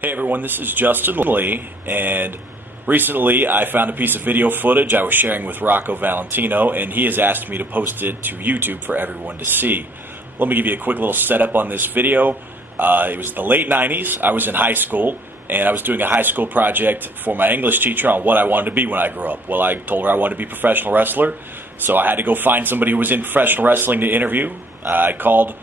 Hey everyone, this is Justin Lee, and recently I found a piece of video footage I was sharing with Rocco Valentino, and he has asked me to post it to YouTube for everyone to see. Let me give you a quick little setup on this video. It was the late 90s, I was in high school, and I was doing a high school project for my English teacher on what I wanted to be when I grew up. Well, I told her I wanted to be a professional wrestler, so I had to go find somebody who was in professional wrestling to interview. I called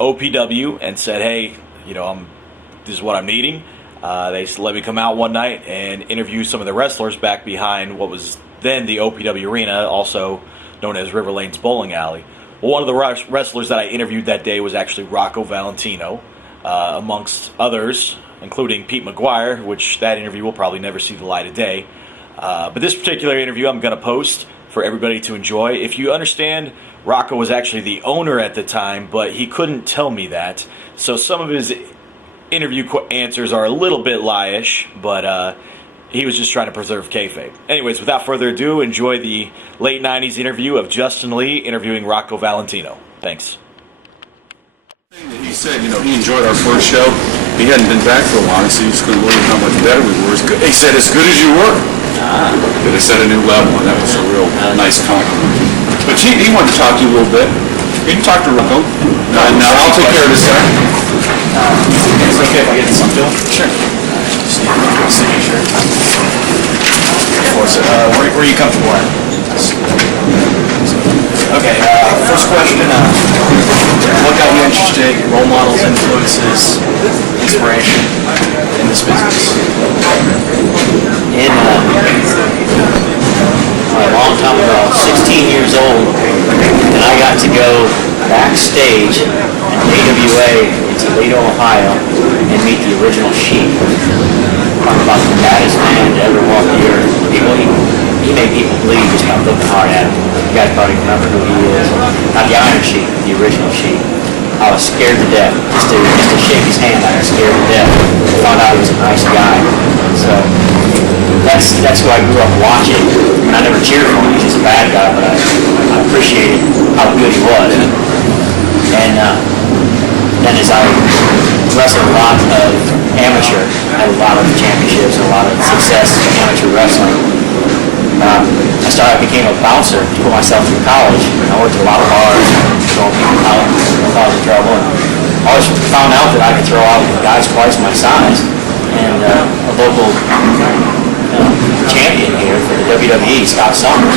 OPW and said, hey, this is what I'm needing. They let me come out one night and interview some of the wrestlers back behind what was then the OPW Arena, also known as River Lane's Bowling Alley. Well, one of the wrestlers that I interviewed that day was actually Rocco Valentino, amongst others, including Pete McGuire, which that interview will probably never see the light of day. But this particular interview I'm going to post for everybody to enjoy. If you understand, Rocco was actually the owner at the time, but he couldn't tell me that. So some of his interview answers are a little bit lie-ish, but he was just trying to preserve kayfabe. Anyways, without further ado, enjoy the late 90s interview of Justin Lee interviewing Rocco Valentino. Thanks. He said, he enjoyed our first show. He hadn't been back for a while, so he was going to believe how much better we were. He said, as good as you were. But it set a new level, and that was a real nice compliment. But he wanted to talk to you a little bit. You can talk to Rocco. No, I'll take care of this guy. Is it okay if I get some to him? Sure. Just need a quick signature. Where are you comfortable at? Okay, first question. What got you interested, role models, influences, inspiration in this business? A long time ago, I was 16 years old, and I got to go backstage in AWA in Toledo, Ohio, and meet the original Sheik. Talk about the baddest man to ever walk the earth. He made people bleed just by looking hard at him. You guys probably remember who he is. Not the Iron Sheik, the original Sheik. I was scared to death. Just to shake his hand, I was scared to death. I found out he was a nice guy. So that's who I grew up watching. I never cheered for him. He was just a bad guy, but I appreciated how good he was. And then as I wrestled a lot of amateur, I had a lot of championships and a lot of success in amateur wrestling. I became a bouncer to put myself through college. I worked at a lot of bars, throwing people out, causing trouble. And I always found out that I could throw out guys twice my size. And a local champion here for the WWE, Scott Summers,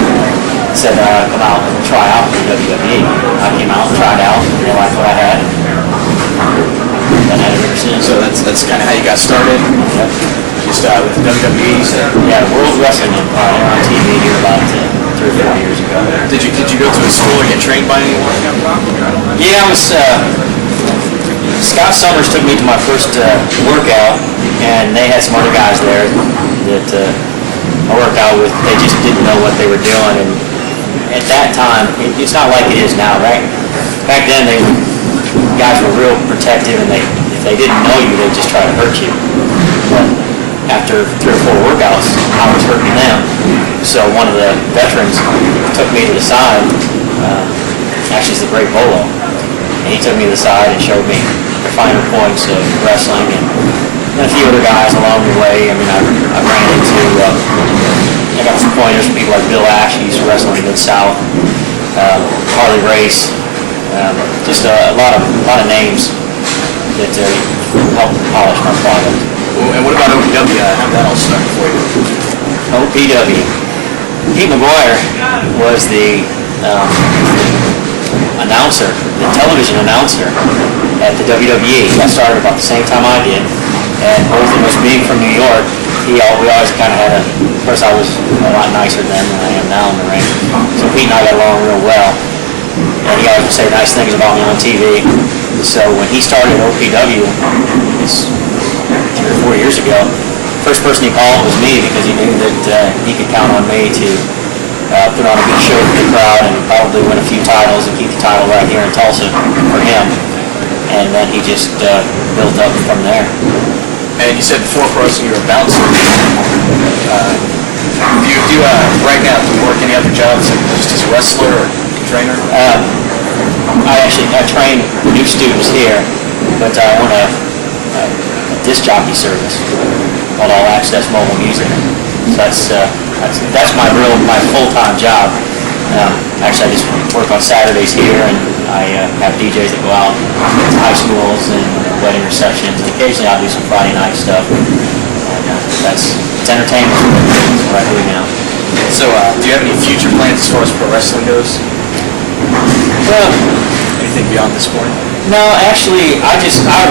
said come out and try out for the WWE. I came out and tried out, and they liked what I had. And I had it ever since. So that's kind of how you got started? Yep. Just with the WWE? Yeah, the World Wrestling Empire on TV here about 3 or 4 years ago. Did you go to a school or get trained by anyone? Yeah, I was. Scott Summers took me to my first workout, and they had some other guys there that I worked out with. They just didn't know what they were doing, and at that time, it's not like it is now, right? Back then, guys were real protective, and if they didn't know you, they'd just try to hurt you. But after 3 or 4 workouts, I was hurting them. So one of the veterans took me to the side. Actually, it's the Great Bolo. And he took me to the side and showed me the finer points of wrestling, and a few other guys along the way. I mean, I ran into, I got some pointers from people like Bill Ash, he used to wrestle in Mid-South, Harley Race, just a lot of names that helped polish my product. And what about OPW? How did that all start for you? OPW. Pete McGuire was the announcer, the television announcer at the WWE. He got started about the same time I did. And both of us being from New York, we always kind of had of course I was a lot nicer then than I am now in the ring. So Pete and I got along real well. And he always would say nice things about me on TV. So when he started OPW, it's 3 or 4 years ago, first person he called was me because he knew that he could count on me to put on a good show for the crowd and probably win a few titles and keep the title right here in Tulsa for him. And then he just built up from there. And you said before for us you were a bouncer. Do you right now do you work any other jobs just as a wrestler or trainer? I train new students here, but I own a disc jockey service called All Access Mobile Music. So that's my full-time job. Actually, I just work on Saturdays here, and I have DJs that go out to high schools and wedding receptions, and occasionally I'll do some Friday night stuff. And it's entertainment. That's what I do now. So, do you have any future plans as far as pro wrestling goes? Well, Anything beyond this point? no, actually, I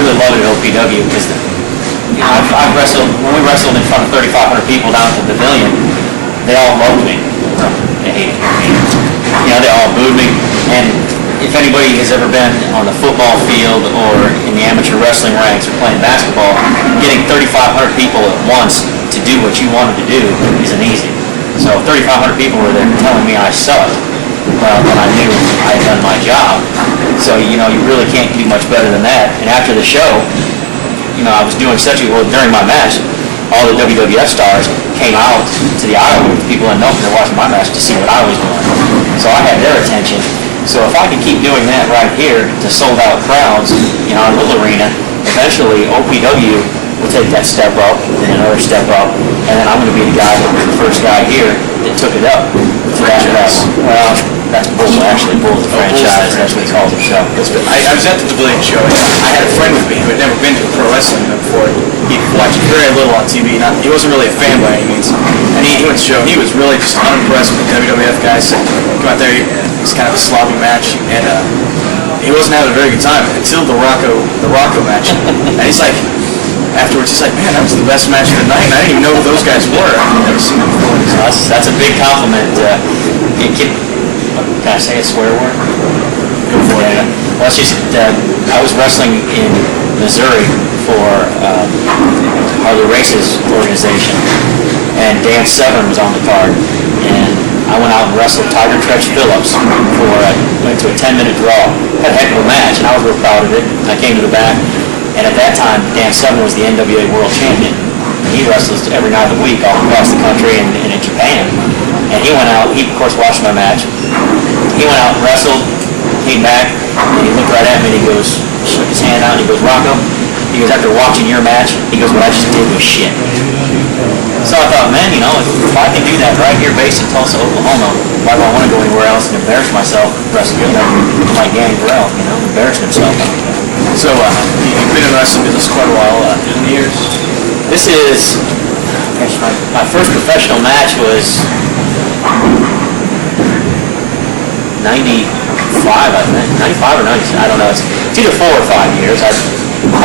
really love it at OPW because I've wrestled, when we wrestled in front of 3,500 people down at the pavilion, they all loved me. They hated me. They all booed me. And if anybody has ever been on the football field or in the amateur wrestling ranks or playing basketball, getting 3,500 people at once to do what you wanted to do isn't easy. So 3,500 people were there telling me I sucked. Well, when I knew I had done my job. So, you really can't do much better than that. And after the show, I was doing during my match, all the WWF stars came out to the aisle with people in Milton were watching my match to see what I was doing. So I had their attention. So if I could keep doing that right here to sold out crowds, in a little arena, eventually OPW will take that step up, then another step up, and then I'm going to be the guy that was the first guy here that took it up. Franchise. Well, that's Bull, actually. Bull's the franchise. That's what he calls himself. I was at the Pavilion show, and I had a friend with me who had never been to a pro wrestling event before. He watched very little on TV. He wasn't really a fan by any means. And he went to the show, and he was really just unimpressed with the WWF guys. So come out there, it's kind of a sloppy match, and he wasn't having a very good time until the Rocco match. And he's like, afterwards, he's like, man, that was the best match of the night, and I didn't even know who those guys were. I've never seen them before. So that's a big compliment. Can I say a swear word? Go for it. Yeah. Well, it's just, I was wrestling in Missouri for Harley Race's organization, and Dan Severn was on the card, and I went out and wrestled Tiger Stretch Phillips went to a 10-minute draw. Had a heck of a match, and I was real proud of it. I came to the back, and at that time, Dan Severn was the NWA World Champion. He wrestles every night of the week all across the country and in Japan. And he went out, he of course watched my match. He went out and wrestled, came back, and he looked right at me and he goes, shook his hand out and he goes, Rocco, he goes, after watching your match, he goes, what I just did was shit. So I thought, man, if I can do that right here based in Tulsa, Oklahoma, why do I want to go anywhere else and embarrass myself wrestling, like Danny Burrell, embarrassing himself. So, you've been in the wrestling business quite a while, 15 years? This is, my first professional match was 95, I think. 95 or 90, I don't know. It's either 4 or 5 years. I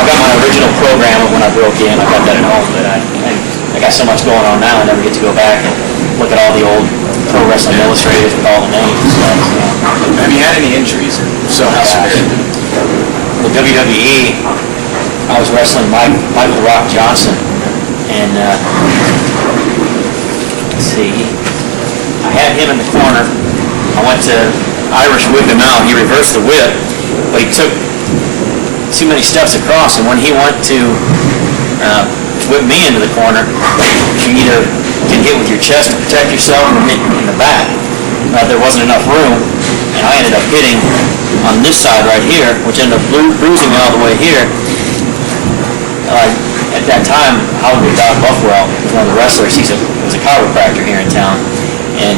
got my original program when I broke in. I got that at home, but I got so much going on now, I never get to go back and look at all the old Pro Wrestling Illustrated with all the names. Have you had any injuries? So, how severe? The WWE, I was wrestling Michael Rock Johnson, and let's see, I had him in the corner. I went to Irish whip him out. He reversed the whip, but he took too many steps across, and when he went to whip me into the corner, you either get hit with your chest to protect yourself or hit in the back. There wasn't enough room, and I ended up hitting on this side right here, which ended up bruising me all the way here. At that time, Howard Doc Buffwell was one of the wrestlers. He was a chiropractor here in town. And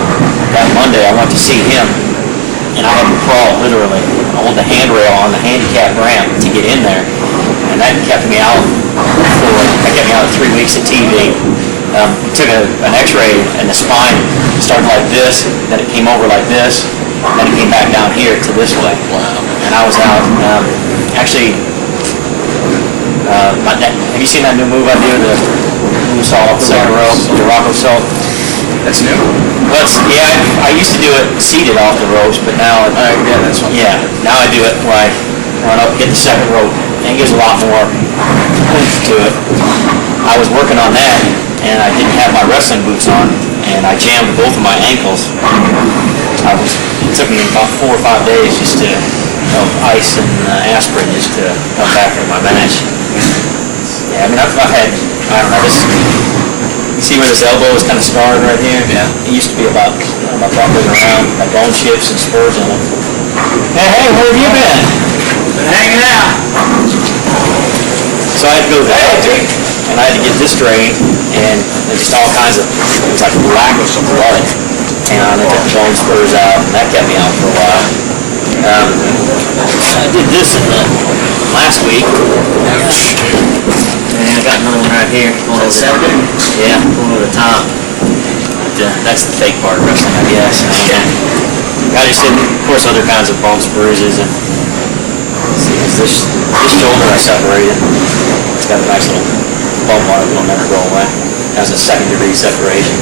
that Monday, I went to see him, and I had to crawl, literally, hold the handrail on the handicap ramp to get in there. And that kept me out of 3 weeks of TV. Took an x-ray, and the spine started like this, then it came over like this, then it came back down here to this way. Wow. And I was out. Have you seen that new move I do, the moose off the second row, the Rocco salt? That's new? Well, I used to do it seated off the ropes, but now, that's one. Yeah, now I do it where I run up, hit the second rope, and it gives a lot more oomph to it. I was working on that, and I didn't have my wrestling boots on, and I jammed both of my ankles. It took me about 4 or 5 days just to ice and aspirin just to come back from my match. Yeah, I've had, I don't know, you see where this elbow is kind of scarred right here? Yeah. It used to be about my butt moving around, my bone chips and spurs in it. Hey, where have you been? Been hanging out. So I had to go to the doctor, and I had to get this drained, and just all kinds of, it was like lack of some blood. And I took the bone spurs out, and that kept me out for a while. I did this in the last week. And I got another one right here. Going over yeah, going over the top. But, that's the fake part of wrestling, I guess. I just did, of course, other kinds of bumps, bruises, and see, this shoulder I separated. It's got a nice little bump on it that'll never go away. It has a second-degree separation.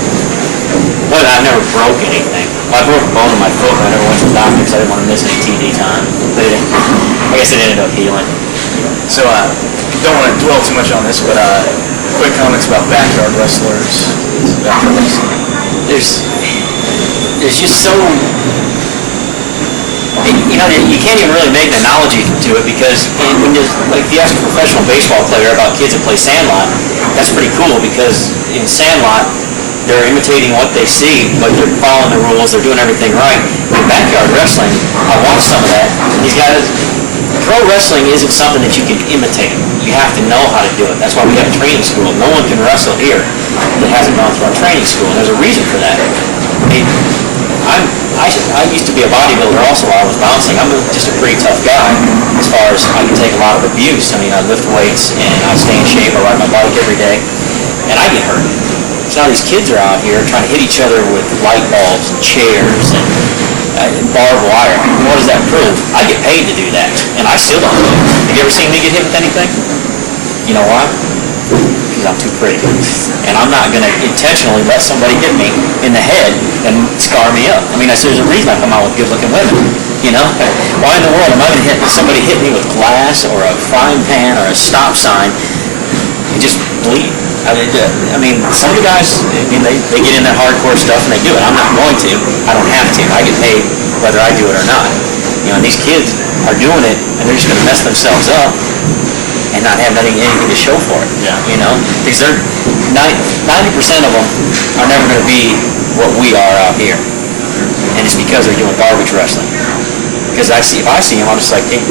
But I never broke anything. Well, I broke a bone in my foot, but I never went to the doctor because I didn't want to miss any TV time. But I guess it ended up healing. So, don't want to dwell too much on this, but quick comments about backyard wrestlers. Backyard wrestling. There's just so, you know, you can't even really make an analogy to it because when you, like, if you ask a professional baseball player about kids that play Sandlot, that's pretty cool because in Sandlot, they're imitating what they see, but they're following the rules, they're doing everything right. In backyard wrestling, I watched some of that. These guys, pro wrestling isn't something that you can imitate. You have to know how to do it. That's why we have a training school. No one can wrestle here that hasn't gone through our training school. And there's a reason for that. I used to be a bodybuilder also while I was bouncing. I'm just a pretty tough guy as far as I can take a lot of abuse. I mean, I lift weights and I stay in shape. I ride my bike every day. And I get hurt. So now these kids are out here trying to hit each other with light bulbs and chairs and barbed wire. And what does that prove? I get paid to do that, and I still don't do it. Have you ever seen me get hit with anything? You know why? Because I'm too pretty. And I'm not going to intentionally let somebody hit me in the head and scar me up. I mean, there's a reason I come out with good-looking women. You know? Why in the world am I going to hit somebody hit me with glass or a frying pan or a stop sign and just bleed? I mean, some of the guys, I mean, they get in that hardcore stuff and they do it. I'm not going to. I don't have to. I get paid whether I do it or not. You know, and these kids are doing it and they're just going to mess themselves up and not have anything to show for it. Yeah. You know, because they're 90% of them are never going to be what we are out here, and it's because they're doing garbage wrestling. Because if I see them, I'm just like, hey,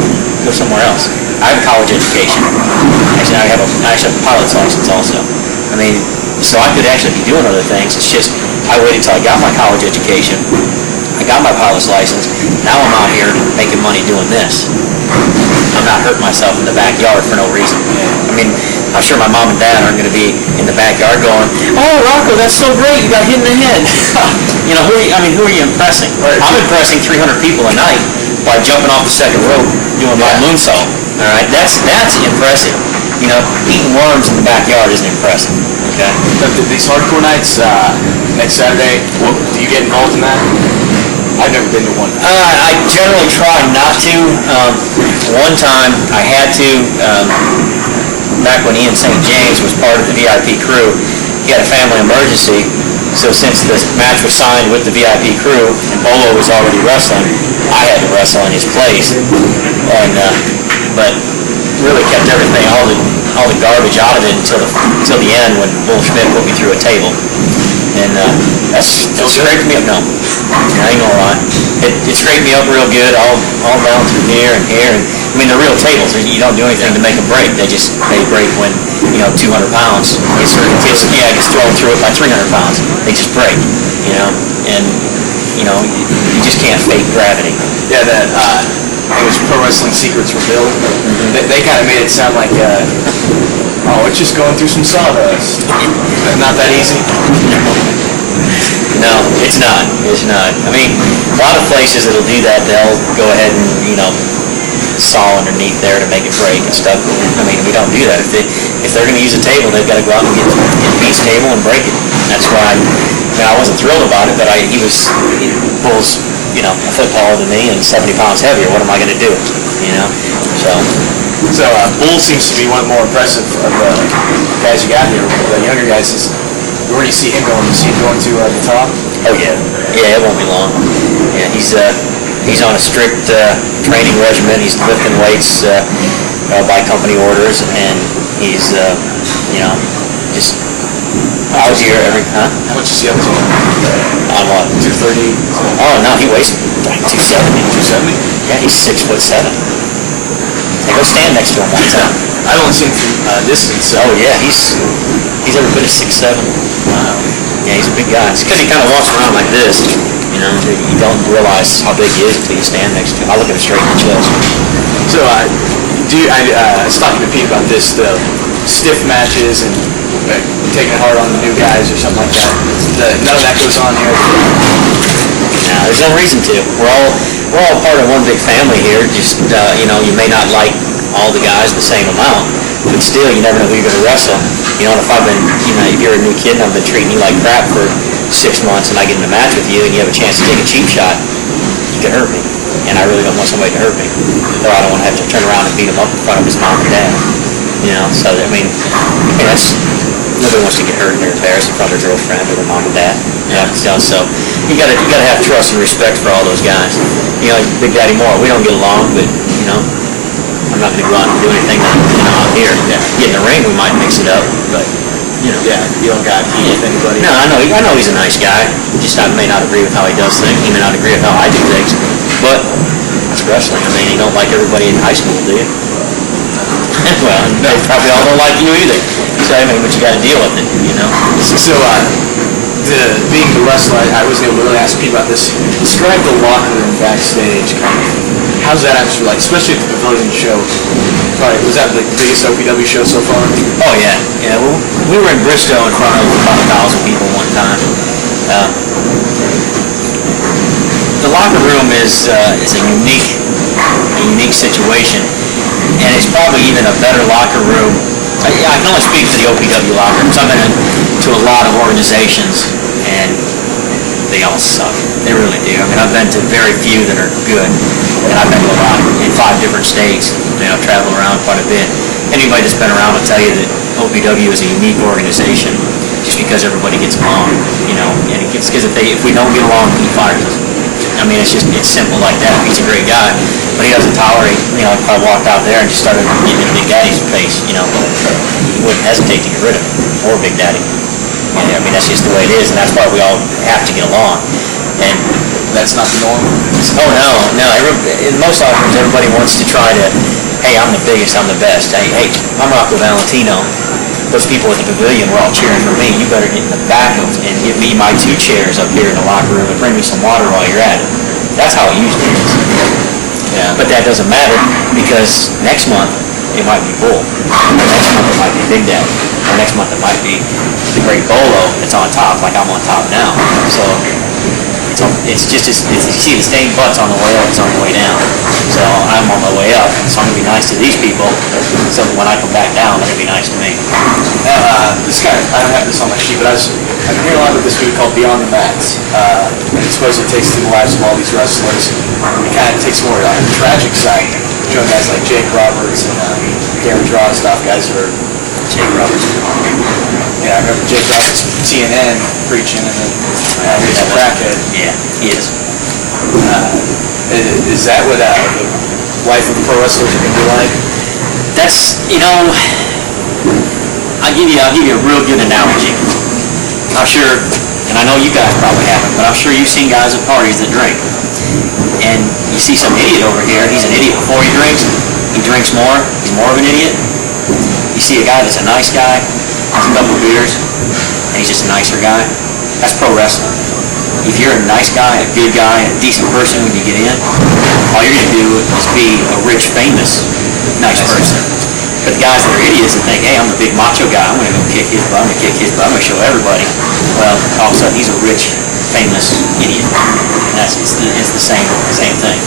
go somewhere else. I have a college education. Actually, I actually have a pilot's license also. I mean, so I could actually be doing other things. It's just I waited until I got my college education. I got my pilot's license. Now I'm out here making money doing this. I'm not hurting myself in the backyard for no reason. I mean, I'm sure my mom and dad aren't going to be in the backyard going, "Oh, Rocco, that's so great! You got hit in the head." You know, who are you impressing? I'm impressing 300 people a night by jumping off the second rope doing my moonsault. All right, that's impressive. You know, eating worms in the backyard isn't impressive. Okay. These hardcore nights next Saturday, do you get involved in that? I've never been to one. I generally try not to. One time I had to, back when Ian St. James was part of the VIP crew. He had a family emergency, so since the match was signed with the VIP crew and Bolo was already wrestling, I had to wrestle in his place. And but really kept everything, all the garbage out of it until the end when Bull Schmidt put me through a table. And that scraped me up. No, I ain't gonna lie. It scraped me up real good, all down through here and here. And I mean, they're real tables. You don't do anything to make them break. They break when 200 pounds gets thrown through it by 300 pounds. They just break. And you just can't fake gravity. Yeah, that it was Pro Wrestling Secrets Revealed. Mm-hmm. They kind of made it sound like, it's just going through some sawdust. Not that easy. No, it's not. It's not. I mean, a lot of places that'll do that, they'll go ahead and saw underneath there to make it break and stuff. I mean, we don't do that. If they're going to use a table, they've got to go out and get a piece table and break it. That's why I wasn't thrilled about it, but Bull's a foot taller than me and 70 pounds heavier. What am I going to do? So Bull seems to be one of the more impressive of the guys you got here. The younger guys, where do you see him going? Do you see him going to the top? Oh yeah, it won't be long. Yeah, he's on a strict training regimen. He's lifting weights by company orders, and he's just out here every. Huh? How much is he up to? On what? 230. Oh no, he weighs like 270. 270? Yeah, he's 6'7". Hey, go stand next to him one time. I've only seen him from distance. Oh yeah, he's every bit of 6'7". Wow. Yeah, he's a big guy. It's because he kind of walks around like this. You know, you don't realize how big he is until you stand next to him. I look at him straight in the chest. So, I was talking to Pete about this, the stiff matches and taking it hard on the new guys or something like that. None of that goes on here. No, there's no reason to. We're all part of one big family here. Just you may not like all the guys the same amount, but still, you never know who you're going to wrestle. You know, and if you're a new kid and I've been treating you like crap for 6 months and I get in a match with you and you have a chance to take a cheap shot, you can hurt me. And I really don't want somebody to hurt me. Or I don't want to have to turn around and beat him up in front of his mom and dad. You know, so that's nobody wants to get hurt and they're embarrassed in front of their girlfriend or their mom and dad. So you gotta have trust and respect for all those guys. You know, like Big Daddy Moore, we don't get along, but you know, I'm not gonna go out and do anything out here. Get in the ring, we might mix it up, but you know. Yeah, you don't got heat with anybody. No, I know he's a nice guy. Just I may not agree with how he does things. He may not agree with how I do things, but it's wrestling. I mean, you don't like everybody in high school, do you? Well, they probably all don't like you either. So I mean, but you got to deal with it, you know. So, being the wrestler, I wasn't able to really ask Pete about this. Describe the locker room backstage, kind of. How's that actually like, especially at the Pavilion show? Probably, was that like the biggest OPW show so far? Oh yeah, yeah. Well, we were in Bristow in front of about 1,000 people one time. The locker room is a unique situation, and it's probably even a better locker room. I can only speak for the OPW locker rooms. I've been to a lot of organizations, and they all suck. They really do. I mean, I've been to very few that are good, and I've been to a lot in 5 different states. You know, travel around quite a bit. Anybody that's been around will tell you that OPW is a unique organization, just because everybody gets along. You know, and it's because if we don't get along, he fires us. I mean, it's simple like that. He's a great guy, but he doesn't tolerate, you know, if I walked out there and just started getting in Big Daddy's face, you know, he wouldn't hesitate to get rid of him, or Big Daddy. And, I mean, that's just the way it is, and that's why we all have to get along. And That's not the norm. oh no. In most offers, everybody wants to try to, hey, I'm the biggest, I'm the best. Hey, I'm Rocco Valentino. Those people at the pavilion were all cheering for me. You better get in the back and give me my 2 chairs up here in the locker room and bring me some water while you're at it. That's how it usually is. Yeah. But that doesn't matter because next month it might be Bull. Or next month it might be Big Daddy. Or next month it might be the Great Bolo that's on top like I'm on top now. So it's you see the same butts on the way up as on the way down. So I'm on my way up, so I'm going to be nice to these people. So when I come back down, they're going to be nice to me. This guy, I don't have this on my sheet, but I've been hearing a lot about this movie called Beyond the Mats. And it supposedly takes to the lives of all these wrestlers. It kind of takes more on the tragic side, showing guys like Jake Roberts and Garen Drozdov, guys who are Jake Roberts. Yeah, I remember Jake Roberts from TNN preaching, and then he's a crackhead. Yeah, he is. Is that what the life of pro wrestlers are going to be like? That's, you know, I'll give you a real good analogy. I'm sure, and I know you guys probably haven't, but I'm sure you've seen guys at parties that drink. And you see some idiot over here, he's an idiot before he drinks more, he's more of an idiot. You see a guy that's a nice guy, has a couple of beers, and he's just a nicer guy. That's pro wrestling. If you're a nice guy, a good guy, a decent person when you get in, all you're going to do is be a rich, famous, nice person. But the guys that are idiots that think, hey, I'm the big macho guy, I'm going to go kick his butt, I'm going to kick his butt, I'm going to show everybody. Well, all of a sudden, he's a rich, famous idiot. And it's the same thing.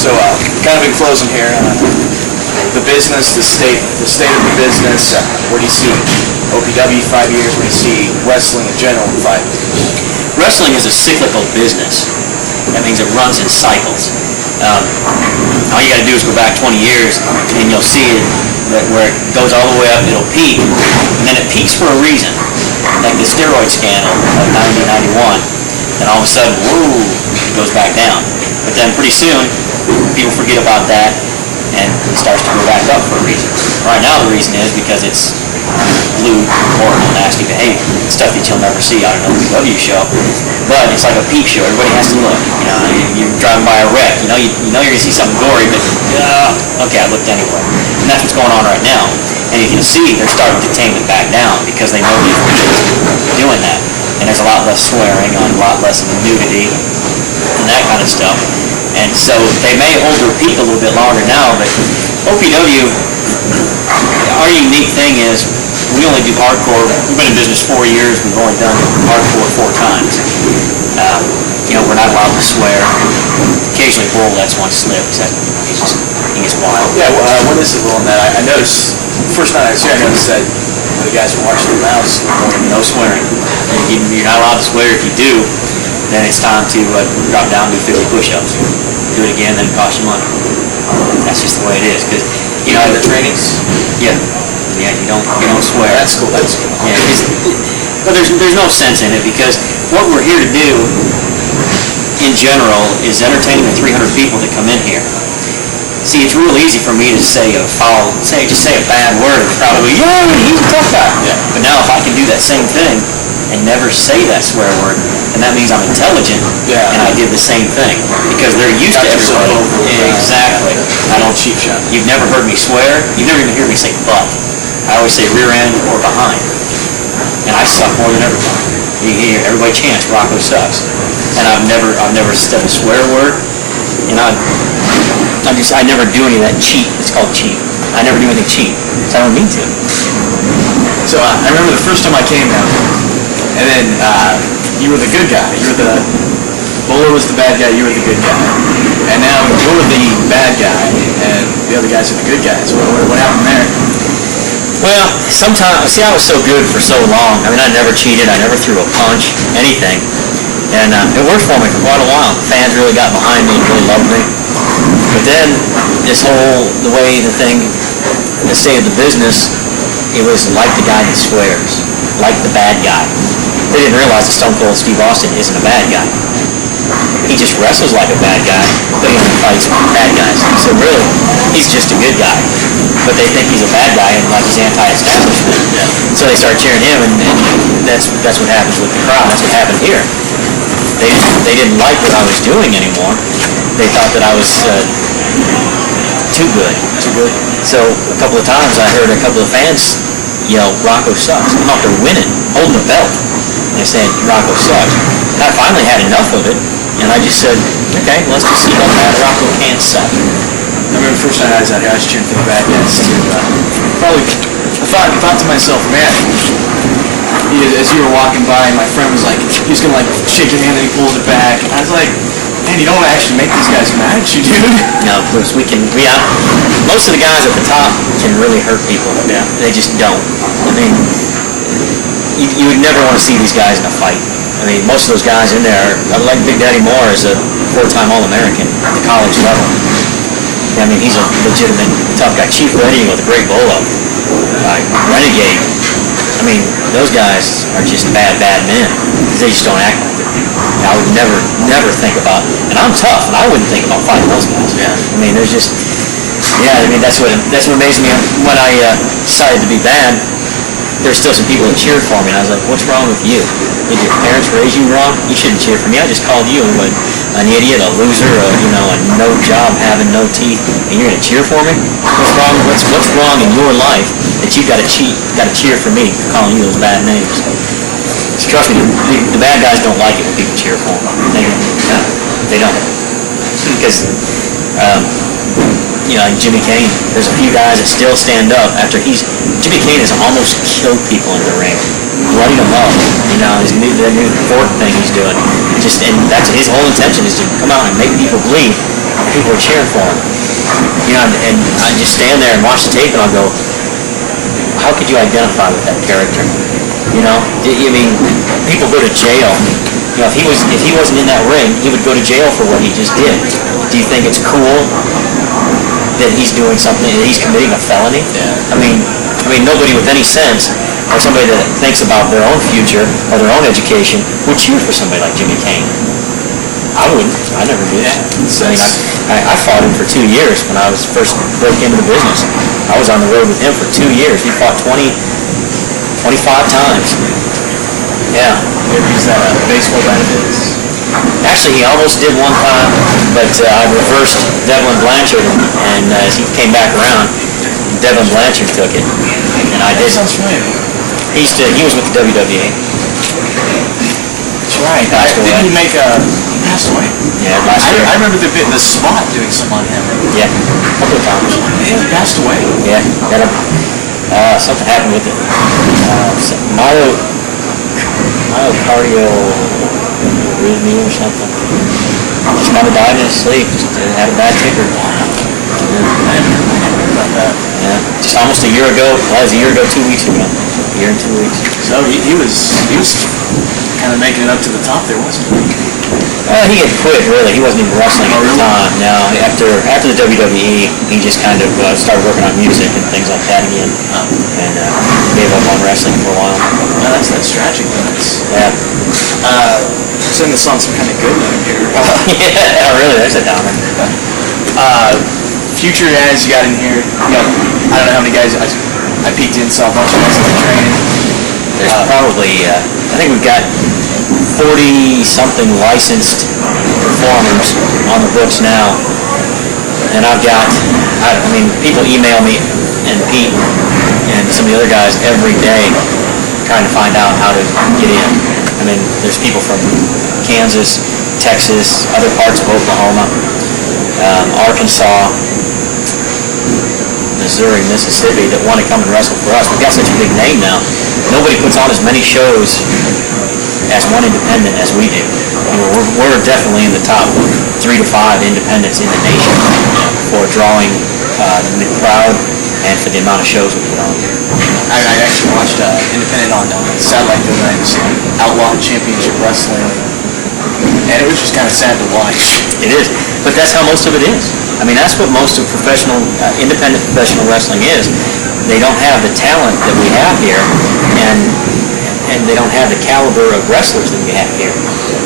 So, kind of in closing here, the business, the state of the business. Where do you see OPW 5 years? Where do you see wrestling in general in 5 years? Wrestling is a cyclical business. That means it runs in cycles. All you got to do is go back 20 years, and you'll see it where it goes all the way up. It'll peak, and then it peaks for a reason, like the steroid scandal of 90, 91. Then all of a sudden, whoa, it goes back down. But then pretty soon, people forget about that, and it starts to go back up for a reason. Right now, the reason is because it's lewd, horrible, nasty behavior, stuff that you'll never see on an OPW show. But it's like a peep show. Everybody has to look. You know, you're driving by a wreck. You know you're gonna see something gory, but okay, I looked anyway. And that's what's going on right now. And you can see they're starting to tame it back down because they know the officials are doing that. And there's a lot less swearing on, a lot less of the nudity and that kind of stuff. And so they may hold their peak a little bit longer now, but OPW, our unique thing is we only do hardcore. We've been in business 4 years. We've only done hardcore 4 times. You know, we're not allowed to swear. Occasionally Bull lets one slip. He gets wild. Yeah, when this is rolling that, I noticed, the first night I was here, I noticed that the guys were watching their mouths. No swearing. You're not allowed to swear. If you do, then it's time to drop down and do 50 push-ups. Do it again, then it costs you money. That's just the way it is. Because You know, the trainings? yeah, you don't swear. That's cool. Yeah, but there's no sense in it because what we're here to do, in general, is entertaining the 300 people that come in here. See, it's real easy for me to say just say a bad word. And probably, he's a tough guy. Yeah. But now if I can do that same thing and never say that swear word, and that means I'm intelligent, Yeah. and I did the same thing because they're used to Got yourself everybody. over with that. Exactly. I don't cheap shot. You've never heard me swear. You've never even heard me say butt. I always say rear end or behind. And I suck more than everybody. You hear everybody chants Rocco sucks. And I've never said a swear word. And I never do any of that cheap. It's called cheap. I never do anything cheap. So I don't mean to. So I remember the first time I came down, and then you were the good guy. Bolo was the bad guy, you were the good guy. And now you're the bad guy, and the other guys are the good guys. What happened there? Well, sometimes, see, I was so good for so long. I mean, I never cheated. I never threw a punch, anything. And it worked for me for quite a while. Fans really got behind me and really loved me. But then, the way the state of the business, it was like the guy that swears, like the bad guy. They didn't realize that Stone Cold Steve Austin isn't a bad guy. He just wrestles like a bad guy, but he only fights bad guys. So really, he's just a good guy. But they think he's a bad guy and like he's anti-establishment. Yeah. So they start cheering him, and that's what happens with the crowd. That's what happened here. They didn't like what I was doing anymore. They thought that I was too good. So a couple of times I heard a couple of fans yell, "Rocco sucks." I'm out there winning, holding a belt. And they're saying, "Rocco sucks." And I finally had enough of it, and I just said, "Okay, let's just see how bad Rocco can suck." I remember the first night I was out here, I was cheering for the bad guys too. I thought to myself, man, as you were walking by, my friend was like, he was gonna like shake your hand and he pulls it back. And I was like, man, you don't want to actually make these guys mad at you, dude. No, Bruce, most of the guys at the top can really hurt people. Yeah. They just don't. I mean, you would never want to see these guys in a fight. I mean, most of those guys in there, like Big Daddy Moore is a 4-time All-American at the college level. I mean, he's a legitimate tough guy. Chief Redding with a great bolo. Renegade. I mean, those guys are just bad men. They just don't act like it. I would never think about, and I'm tough, and I wouldn't think about fighting those guys. Yeah. I mean, there's just, I mean, that's what amazed me when I decided to be bad. There's still some people that cheered for me, and I was like, what's wrong with you? Did your parents raise you wrong? You shouldn't cheer for me. I just called you an idiot, a loser, a no job, having no teeth, and you're gonna cheer for me? What's wrong in your life that you gotta cheer for me for calling you those bad names? So trust me, the bad guys don't like it when people cheer for them. They don't. Because, like Jimmy Kane, there's a few guys that still stand up after Jimmy Kane has almost killed people in the ring, bloodied them up. The new fork thing he's doing. And that's his whole intention is to come out and make people bleed. People are cheering for him. And I just stand there and watch the tape and I'll go, how could you identify with that character? I mean, people go to jail. If he wasn't in that ring, he would go to jail for what he just did. Do you think it's cool that he's doing something, that he's committing a felony? Yeah. I mean, nobody with any sense, or somebody that thinks about their own future or their own education, would cheer for somebody like Jimmy Kane. I wouldn't. I never did. I fought him for 2 years when I first broke into the business. I was on the road with him for 2 years. He fought 20 25 times. Yeah. You ever use that baseball bat of his? Actually, he almost did one time, but I reversed Devlin Blanchard, and as he came back around, Devlin Blanchard took it, and I did. That sounds familiar. He was with the WWE. That's right. Passed away. Didn't he make he passed away? Yeah, last year. I remember the Spot doing something on him. Yeah, a couple of times. Yeah, he passed away. Yeah, something happened with it. Myocardial arrhythmia or something. Just kind of died in his sleep. Just had a bad ticker. I never heard about that. Yeah, just almost a year ago. Well, it was a year ago, 2 weeks ago. A year and 2 weeks. So he was kind of making it up to the top there, wasn't he? He had quit, really. He wasn't even wrestling at the time. No, after the WWE, he just kind of started working on music and things like that again. And gave up on wrestling for a while. No, that's tragic. Yeah. Sing the song some kind of good note here. Yeah, really, there's a downer. Future guys you got in here. You got, I don't know how many guys. I peeked in, saw a bunch of guys in the training. There's probably, I think we've got 40-something licensed performers on the books now. And I've got, people email me and Pete and some of the other guys every day trying to find out how to get in. I mean, there's people from Kansas, Texas, other parts of Oklahoma, Arkansas, Missouri, Mississippi that want to come and wrestle for us. We've got such a big name now. Nobody puts on as many shows as one independent as we do. We're definitely in the top 3 to 5 independents in the nation for drawing the crowd and for the amount of shows we put on. I actually watched Independent on satellite the other night. It was Outlaw Championship Wrestling, and it was just kind of sad to watch. It is, but that's how most of it is. I mean, that's what most of professional, independent professional wrestling is. They don't have the talent that we have here, and they don't have the caliber of wrestlers that we have here.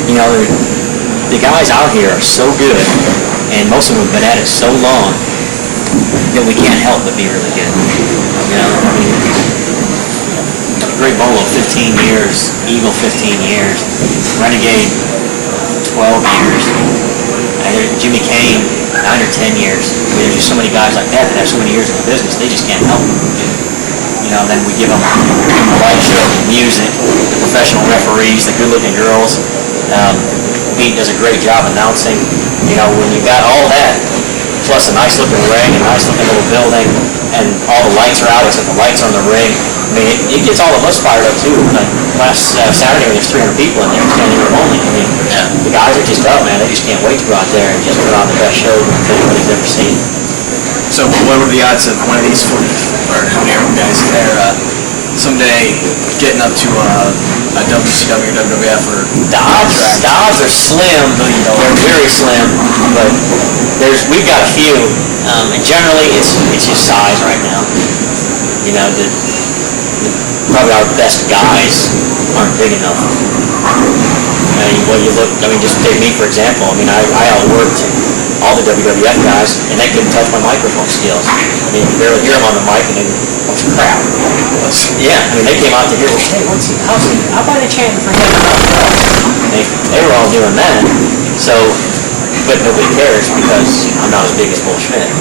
You know, the guys out here are so good, and most of them have been at it so long that we can't help but be really good. You know, I mean, Great Bolo 15 years, Eagle 15 years, Renegade 12 years, Jimmy Kane 9 or 10 years. I mean, there's just so many guys like that have so many years in the business, they just can't help it. You know, then we give them the light show, the music, the professional referees, the good-looking girls. Pete does a great job announcing. You know, when you got all that, plus a nice-looking ring, a nice-looking little building, and all the lights are out except the lights on the ring, I mean, it gets all of us fired up, too. Like last Saturday, there's 300 people in there, standing room only. I mean, the guys are just up, man. They just can't wait to go out there and just put on the best show that anybody's ever seen. So what were the odds of one of these 40 or how many guys there someday getting up to a WCW, WWF, or The odds are slim. They're very slim, but we've got a few. And generally, it's just size right now. You know, probably our best guys aren't big enough. Just take me for example. I mean, I outworked all the WWF guys, and they couldn't touch my microphone skills. I mean, you barely hear them on the mic, and then what's crap? Yeah, I mean, they came out to hear, well, hey, how about they chanting for him and not for us? They were all doing that. So, but nobody cares because I'm not as big as Bull Schmidt.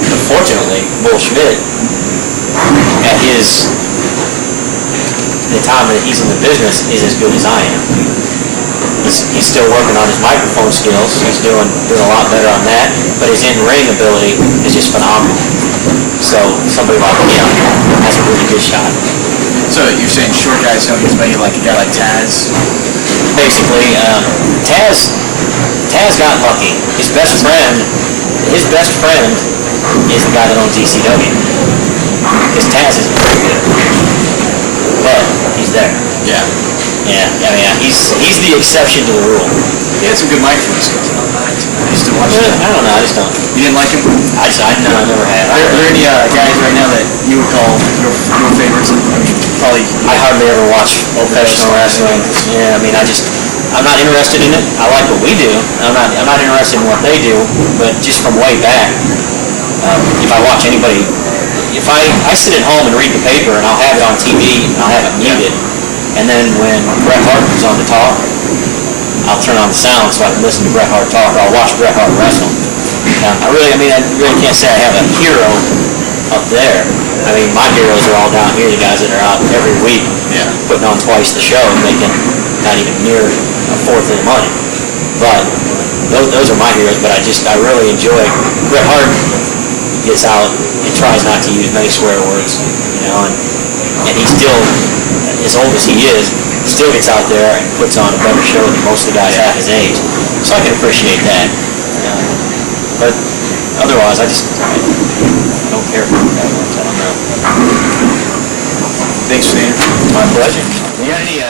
But fortunately, Bull Schmidt, at the time that he's in the business, is as good as I am. He's still working on his microphone skills. He's doing a lot better on that. But his in-ring ability is just phenomenal. So somebody like him has a really good shot. So you're saying short guys don't get as many like a guy like Taz? Basically, Taz got lucky. His best friend is the guy that owns ECW. Because Taz isn't very good. But he's there. Yeah. Yeah, I mean, he's the exception to the rule. He had some good microphone skills. I used to watch that. I don't know, I just don't. You didn't like him? I never have. Are there any guys right now that you would call your favorites? I mean, probably. I hardly ever watch professional wrestling. Yeah, I mean, I'm not interested in it. I like what we do. I'm not interested in what they do. But just from way back, if I watch anybody, if I sit at home and read the paper, and I'll have it on TV, and I'll have it muted, and then when Bret Hart comes on to talk, I'll turn on the sound so I can listen to Bret Hart talk, or I'll watch Bret Hart wrestle. I really can't say I have a hero up there. I mean, my heroes are all down here, the guys that are out every week, putting on twice the show and making not even near a fourth of the money. But those are my heroes. But I really enjoy Bret Hart. Gets out and tries not to use many swear words, and he still, as old as he is, still gets out there and puts on a better show than most of the guys half his age. So I can appreciate that. But otherwise, I don't care for that much. I don't know. Thanks, Stan. My pleasure. You got any